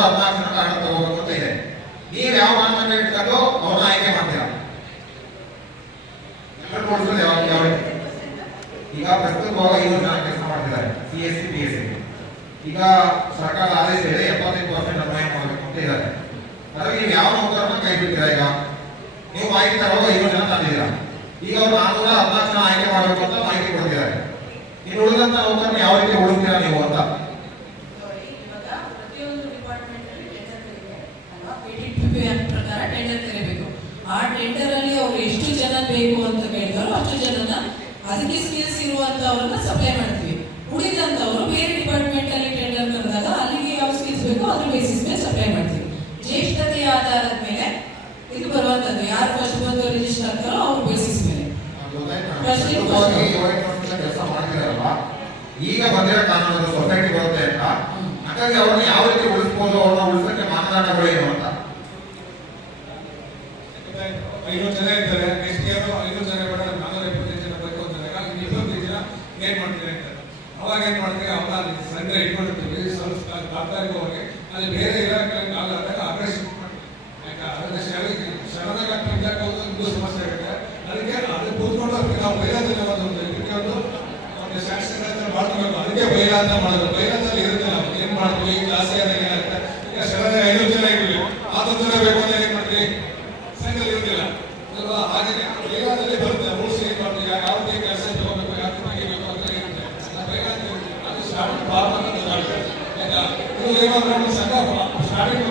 14 ಜನ ಕಾರಣ ತಗೋಬೇಕು ಅಂತ ಇದೆ. ನೀವು ಯಾವ ಮಾನದಂಡ ಇಟ್ಕೊಂಡು ಅವ್ರನ್ನ ಆಯ್ಕೆ ಮಾಡ್ತೀರಾ? ಯಾವ ಈಗ ಪ್ರಸ್ತುತವಾಗ 5 ಜನ ಕೆಲಸ ಮಾಡ್ತಿದ್ದಾರೆ CSC PSC. ಈಗ ಸರ್ಕಾರದ ಆದೇಶ ಇದೆ 75% ಅನ್ವಯ ಮಾಡಬೇಕು ಅಂತ ಇದ್ದಾರೆ. ಅದ್ರಲ್ಲಿ ನೀವು ಯಾವ ನೌಕರನ್ನ ಕೈ ಬಿಡ್ತೀರಾ? ಈಗ ನೀವು ಮಾಹಿತಿ ತರುವಾಗ 5 ಜನ ತಂದಿದ್ದೀರಾ. ಈಗ ಅವ್ರು 414 ಜನ ಆಯ್ಕೆ ಮಾಡಬೇಕು ಅಂತ ಮಾಹಿತಿ ಕೊಡ್ತಿದ್ದಾರೆ. ಇನ್ನು ಉಳಿದಂತ ನೌಕರನ್ನ ಯಾವ ರೀತಿ ಉಳಿಸ್ತೀರಾ ನೀವು ಅಂತ? ಪ್ರಕಾರ ಟೆಂಡರ್ ಕರೀಬೇಕು. ಆ ಟೆಂಡರ್ ಅಲ್ಲಿ ಅವ್ರು ಎಷ್ಟು ಜನ ಬೇಕು ಅಂತ ಕೇಳ್ತಾರೋ ಅಷ್ಟು ಜನನ ಅದಕ್ಕೆ ಸ್ಕಿಲ್ಸ್ ಇರುವಂತವ್ರನ್ನ ಸಪ್ಲೈ ಮಾಡ್ತೀವಿ. ಉಳಿದಂತವರು ಬೇರೆ ಡಿಪಾರ್ಟ್ಮೆಂಟ್ ಅಲ್ಲಿ ಟೆಂಡರ್ ಕರೆದಾಗ ಅಲ್ಲಿಗೆ ಯಾವ ಸ್ಕಿಲ್ಸ್ ಬೇಕೋ ಅದ್ರ ಬೇಸಿಸ್ ಮೇಲೆ ಸಪ್ಲೈ ಮಾಡ್ತೀವಿ. ಜ್ಯೇಷ್ಠತೆಯ ಆಧಾರದ ಮೇಲೆ ಇದು ಬರುವಂತದ್ದು. ಯಾರು ಫಸ್ಟ್ ಬಂದು ರಿಜಿಸ್ಟರ್ ಆಗ್ತಾರೋ ಅವ್ರ ಬೇಸಿಸ್ ಮೇಲೆ ಕೆಲಸ ಮಾಡ್ತಿದಾರಲ್ಲ. ಈಗ ಬಂದಿರೋ ಕಾನೂನು ಸೊಸೈಟಿ ಬರುತ್ತೆ ಅಂತ, ಹಾಗಾಗಿ ಅವ್ರನ್ನ ಯಾವ ರೀತಿ ಉಳಿಸ್ಬೋದು, ಅವ್ರನ್ನ ಉಳಿಸಕ್ಕೆ ಮಾನದಂಡಗಳೇನು ಅಂತ? 500 ಜನ ಇರ್ತಾರೆ, ನೆಕ್ಸ್ಟ್ ಇಯರ್ 500 ಜನ ಬೇಡ 425 ಜನ ಬೇಕು ಅಂದಾಗ 25 ಜನ ಏನ್ ಮಾಡ್ತೀವಿ ಅಂತಾರೆ. ಅವಾಗ ಏನ್ ಮಾಡ್ತೀವಿ, ಅವ್ರನ್ನ ಸಂಗ್ರಹ ಇಟ್ಕೊಂಡಿರ್ತೀವಿ ತಾತ್ಕಾಲಿಕವಾಗಿ. ಅಲ್ಲಿ ಬೇರೆ ಇಲಾಖೆಗಳಿಗೆ ಆದಾಗ ಆಪರೇಷನ್ ಶರಣದಾಗ ಒಂದು ಸಮಸ್ಯೆ ಆಗುತ್ತೆ. ಅದಕ್ಕೆ ಅದು ಕೂತ್ಕೊಂಡು ನಾವು ಬೈಲಾದಲ್ಲಿ ಒಂದು ಶಾಸನ ಮಾಡ್ಕೋಬೇಕು. ಅದಕ್ಕೆ ಬೈಲ ಅಂತ ಮಾಡೋದು. ಬೈಲಾದಲ್ಲಿ ಇರುತ್ತೆ ನಾವು ಏನ್ ಮಾಡ್ತೀವಿ, ಜಾಸ್ತಿ ಆದಾಗ ಏನಾಗುತ್ತೆ, ಈಗ ಶರಣ 500 ಜನ ಇದ್ದೀವಿ, 1000 ಜನ ಬೇಕು ಅಂತ ಏನ್ ಮಾಡ್ತೀವಿ, ಸಂಘದಲ್ಲಿ ಇರುತ್ತಿಲ್ಲ ಅಲ್ವಾ? ಹಾಗೆ ಬೈಲಾದಲ್ಲಿ ಬರುತ್ತೆ ರೂಲ್ಸ್ ಏನ್ ಮಾಡ್ತೀವಿ, ಯಾವ ರೀತಿ ಕೆಲಸ ತಗೋಬೇಕು, ಯಾವ ರೀತಿ ತೆಗಿಬೇಕು ಅಂತ ಇರುತ್ತೆ. ಬೈಲಾದಲ್ಲಿ ಅದು ಸ್ಟಾರ್ಟಿಂಗ್ ಪ್ರಾಬ್ಲಮ್ ಅಂತ ಇದು ಏನಾದ್ರು ಸಂಘ ಸ್ಟಾರ್ಟಿಂಗ್